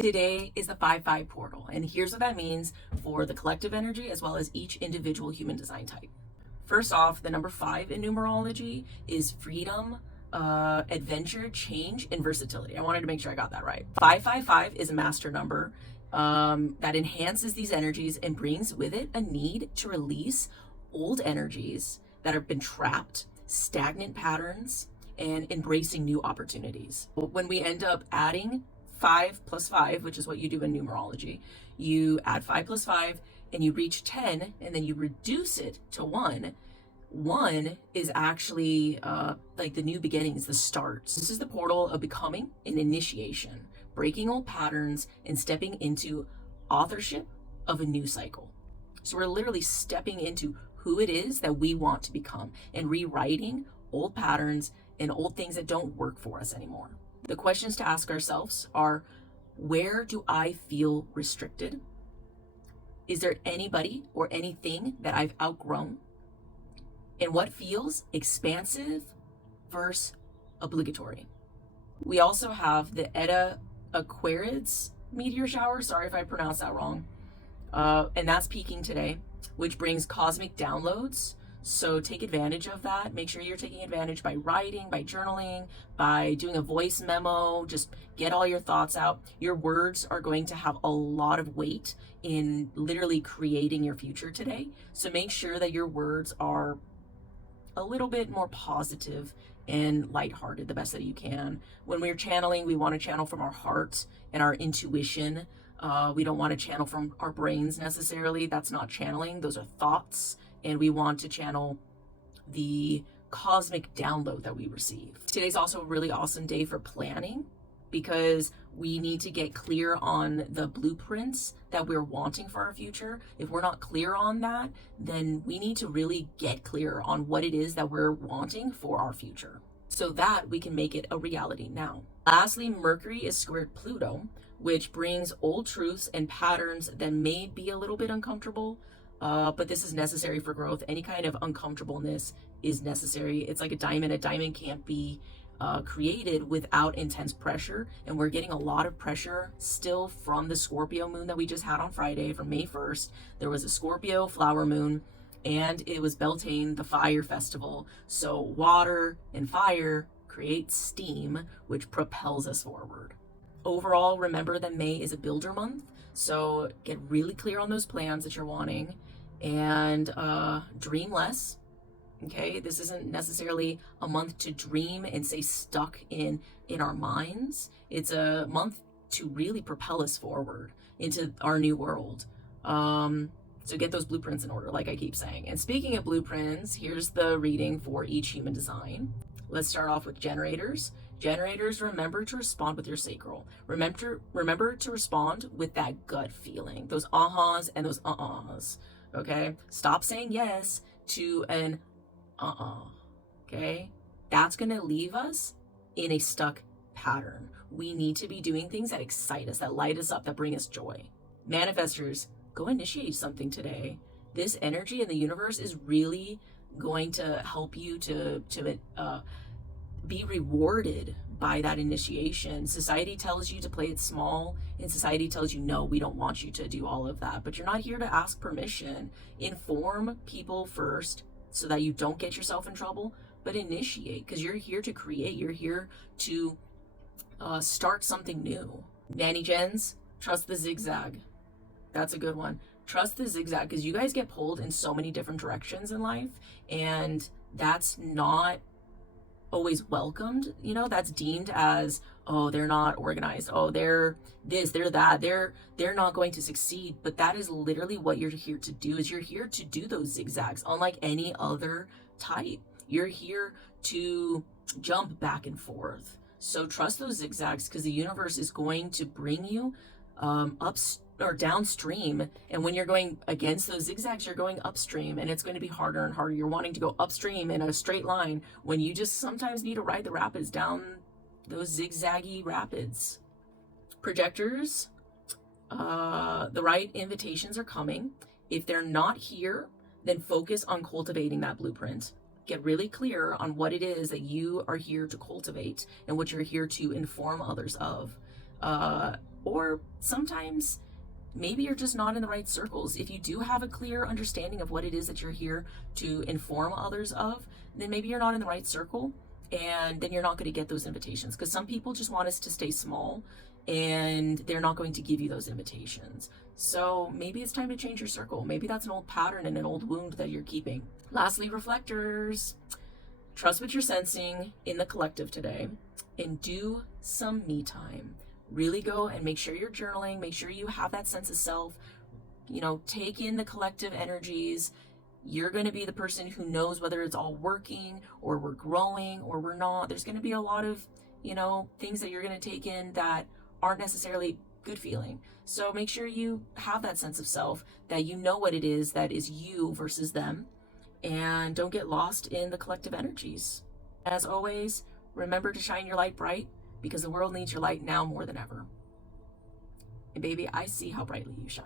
Today is the 5-5 portal, and here's what that means for the collective energy as well as each individual human design type. First off, the number 5 in numerology is freedom, adventure, change, and versatility. I wanted to make sure I got that right. 555 is a master number that enhances these energies and brings with it a need to release old energies that have been trapped, stagnant patterns, and embracing new opportunities. When we end up adding 5 plus 5, which is what you do in numerology, you add 5 plus 5 and you reach 10, and then you reduce it to 1. 1 is actually like the new beginnings, the starts. This is the portal of becoming an initiation, breaking old patterns and stepping into authorship of a new cycle. So we're literally stepping into who it is that we want to become and rewriting old patterns and old things that don't work for us anymore. The questions to ask ourselves are, where do I feel restricted? Is there anybody or anything that I've outgrown? And what feels expansive versus obligatory? We also have the Eta Aquarids meteor shower. Sorry if I pronounced that wrong. And that's peaking today, which brings cosmic downloads. So take advantage of that. Make sure you're taking advantage by writing, by journaling, by doing a voice memo. Just get all your thoughts out. Your words are going to have a lot of weight in literally creating your future today. So make sure that your words are a little bit more positive and lighthearted, the best that you can. When we're channeling, we want to channel from our heart and our intuition. We don't want to channel from our brains necessarily. That's not channeling. Those are thoughts. And we want to channel the cosmic download that we receive. Today's also a really awesome day for planning, because we need to get clear on the blueprints that we're wanting for our future. If we're not clear on that, then we need to really get clear on what it is that we're wanting for our future, so that we can make it a reality now. Lastly, Mercury is squared Pluto, which brings old truths and patterns that may be a little bit uncomfortable, but this is necessary for growth. Any kind of uncomfortableness is necessary. It's like a diamond. A diamond can't be created without intense pressure, and we're getting a lot of pressure still from the Scorpio moon that we just had on Friday, from May 1st. There was a Scorpio flower moon, and it was Beltane, the fire festival. So water and fire create steam, which propels us forward. Overall, remember that May is a builder month, so get really clear on those plans that you're wanting, and dream less. Okay, this isn't necessarily a month to dream and stay stuck in our minds. It's a month to really propel us forward into our new world. So get those blueprints in order, like I keep saying. And speaking of blueprints, here's the reading for each human design. Let's start off with generators. Generators, remember to respond with your sacral. Remember to respond with that gut feeling, those ahas and those uh-ahs. Okay, stop saying yes to an okay? That's gonna leave us in a stuck pattern. We need to be doing things that excite us, that light us up, that bring us joy. Manifestors, go initiate something today. This energy in the universe is really going to help you to be rewarded by that initiation. Society tells you to play it small, and society tells you, no, we don't want you to do all of that. But you're not here to ask permission. Inform people first so that you don't get yourself in trouble, but initiate, because you're here to create. You're here to start something new. Nanny Jens, trust the zigzag. That's a good one. Trust the zigzag, because you guys get pulled in so many different directions in life, and that's not always welcomed. You know, that's deemed as, oh, they're not organized, oh, they're this, they're that, they're not going to succeed. But that is literally what you're here to do. Is you're here to do those zigzags. Unlike any other type, you're here to jump back and forth. So trust those zigzags, because the universe is going to bring you up or downstream. And when you're going against those zigzags, you're going upstream, and it's going to be harder and harder. You're wanting to go upstream in a straight line when you just sometimes need to ride the rapids down those zigzaggy rapids. Projectors, the right invitations are coming. If they're not here, then focus on cultivating that blueprint. Get really clear on what it is that you are here to cultivate and what you're here to inform others of. Or sometimes maybe you're just not in the right circles. If you do have a clear understanding of what it is that you're here to inform others of, then maybe you're not in the right circle, and then you're not going to get those invitations, because some people just want us to stay small and they're not going to give you those invitations. So maybe it's time to change your circle. Maybe that's an old pattern and an old wound that you're keeping. Lastly, reflectors, trust what you're sensing in the collective today and do some me time. Really go and make sure you're journaling, make sure you have that sense of self, take in the collective energies. You're going to be the person who knows whether it's all working or we're growing or we're not. There's going to be a lot of, things that you're going to take in that aren't necessarily good feeling. So make sure you have that sense of self, that you know what it is that is you versus them, and don't get lost in the collective energies. As always, remember to shine your light bright, because the world needs your light now more than ever. And baby, I see how brightly you shine.